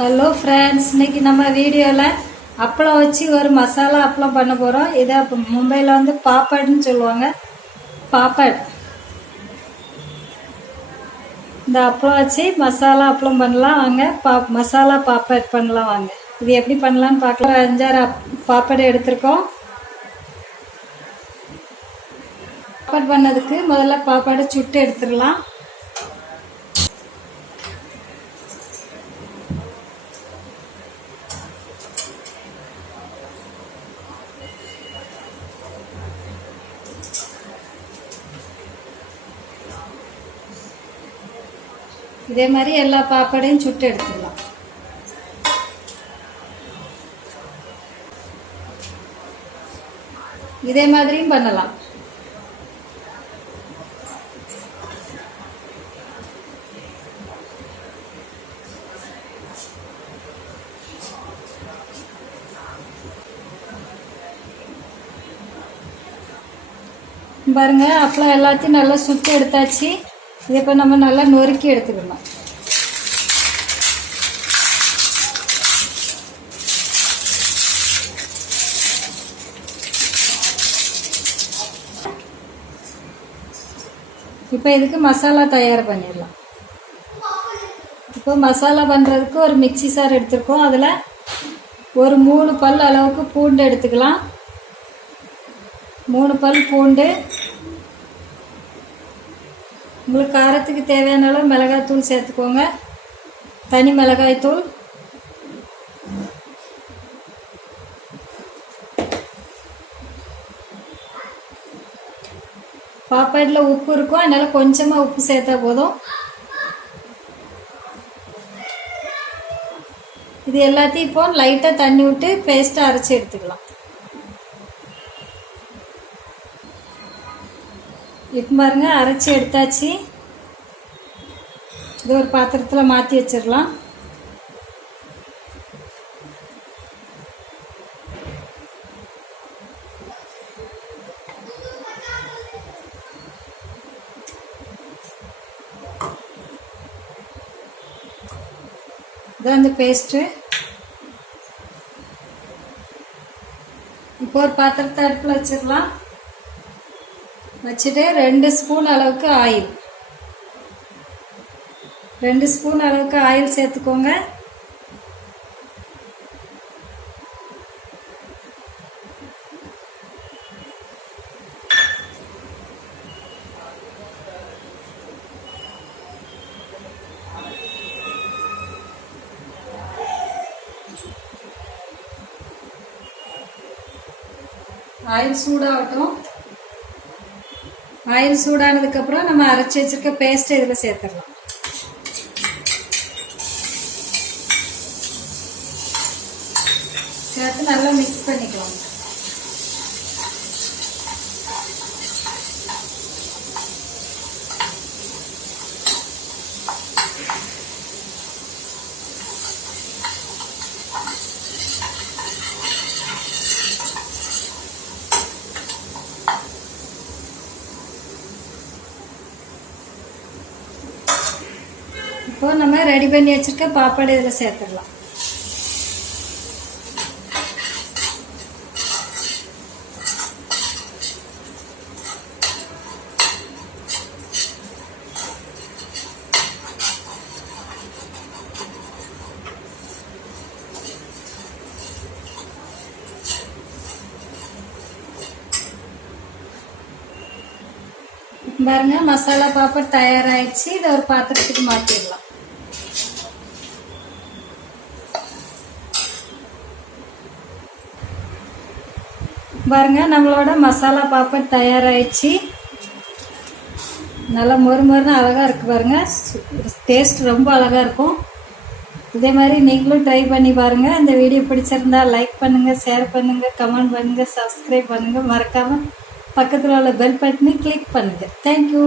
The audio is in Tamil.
ஹலோ ஃப்ரெண்ட்ஸ், இன்னைக்கு நம்ம வீடியோவில் அப்பளம் வச்சு ஒரு மசாலா அப்பளம் பண்ண போகிறோம். இதை மும்பையில் வந்து பாப்பட்னு சொல்லுவாங்க. பாப்பட். இந்த அப்பளம் வச்சு மசாலா அப்பளம் பண்ணலாம் வாங்க. மசாலா பாப்பட் பண்ணலாம் வாங்க. இது எப்படி பண்ணலான்னு பார்க்கலாம். 5-6 பாப்பட் எடுத்திருக்கோம். பாப்பட் பண்ணதுக்கு முதல்ல பாப்பாடை சுட்டு எடுத்துடலாம். இதே மாதிரி எல்லா பாப்படையும் சுட்டு எடுத்துடலாம். இதே மாதிரியும் பண்ணலாம். பாருங்க, அப்பளம் எல்லாத்தையும் நல்லா சுட்டு எடுத்தாச்சு. இதை இப்போ நம்ம நல்லா நொறுக்கி எடுத்துக்கணும். இப்போ இதுக்கு மசாலா தயார் பண்ணிடலாம். இப்போ மசாலா பண்ணுறதுக்கு ஒரு மிக்சி சார் எடுத்துருக்கோம். அதில் ஒரு 3 பல் அளவுக்கு பூண்டு எடுத்துக்கலாம். 3 பல் பூண்டு. உங்களுக்கு காரத்துக்கு தேவையான அளவு மிளகாய் தூள் சேர்த்துக்கோங்க. தனி மிளகாய் தூள். பாப்பாட்டில் உப்பு இருக்கும், அதனால கொஞ்சமாக உப்பு சேர்த்தா போதும். இது எல்லாத்தையும் இப்போ லைட்டாக தண்ணி விட்டு பேஸ்ட்டாக அரைச்சி எடுத்துக்கலாம். இப்போ பாருங்க, அரைச்சி எடுத்தாச்சு. இது ஒரு பாத்திரத்தில் மாற்றி வச்சிடலாம். இதான் அந்த பேஸ்ட்டு. இப்போ ஒரு பாத்திரத்தை அடுப்பில் வச்சிடலாம். வச்சுட்டு 2 ஸ்பூன் அளவுக்கு ஆயில். 2 ஸ்பூன் அளவுக்கு ஆயில் சேர்த்துக்கோங்க. ஆயில் சூடாகட்டும். ஆயில் சூடானதுக்கப்புறம் நம்ம அரைச்சி வச்சிருக்க பேஸ்ட்டை இதில் சேர்த்துடலாம். சேர்த்து நல்லா மிக்ஸ் பண்ணிக்கலாம். இப்போ நம்ம ரெடி பண்ணி வச்சிருக்க பாப்பாடு இதில் சேர்த்துடலாம். பாருங்க, மசாலா பாப்பட் தயாராகிடுச்சு. இதை ஒரு பாத்திரத்துக்கு மாற்றிடலாம். பாருங்க, நம்மளோட மசாலா பாப்பட் தயாராகிடுச்சு. நல்லா மொறுமொறுன்னு அழகாக இருக்குது. பாருங்க, டேஸ்ட் ரொம்ப அழகாக இருக்கும். இதே மாதிரி நீங்களும் ட்ரை பண்ணி பாருங்கள். இந்த வீடியோ பிடிச்சிருந்தா லைக் பண்ணுங்கள், ஷேர் பண்ணுங்கள், கமெண்ட் பண்ணுங்கள், சப்ஸ்கிரைப் பண்ணுங்கள். மறக்காமல் பக்கத்தில் உள்ள பெல் பட்டனை கிளிக் பண்ணுங்கள். தேங்க்யூ.